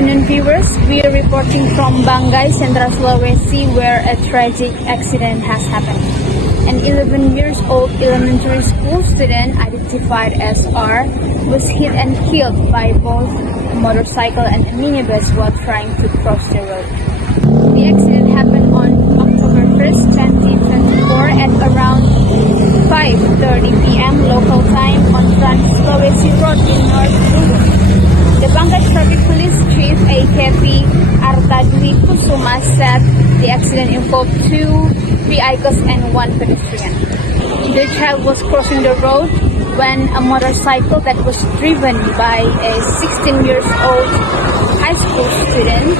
afternoon, viewers. We are reporting from Banggai, Central Sulawesi, where a tragic accident has happened. An 11 years old elementary school student identified as R was hit and killed by both a motorcycle and a minibus while trying to cross the road. The accident happened on October 1st, 2024 at around 5:30 p.m. local time on Trans Sulawesi Road in North Luwuk. The Banggai Traffic Police Chief AKP Artadwi Kusuma said the accident involved 2 vehicles and 1 pedestrian. The child was crossing the road when a motorcycle that was driven by a 16 years old high school student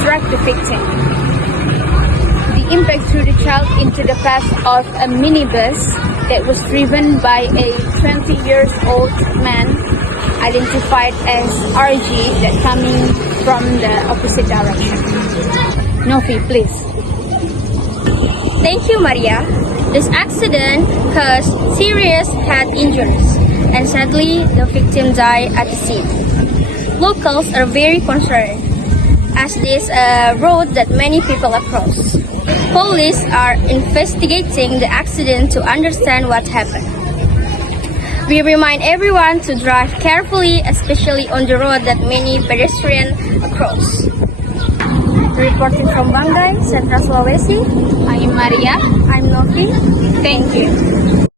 struck the victim. The impact threw the child into the path of a minibus that was driven by a 20 years old man identified as RG that coming from the opposite direction. Novi, please. Thank you, Maria. This accident caused serious head injuries, and sadly, the victim died at the scene. Locals are very concerned, as this is a road that many people cross. Police are investigating the accident to understand what happened. We remind everyone to drive carefully, especially on the road that many pedestrians cross. Reporting from Banggai, Central Sulawesi, I'm Maria. I'm Novi. Thank you.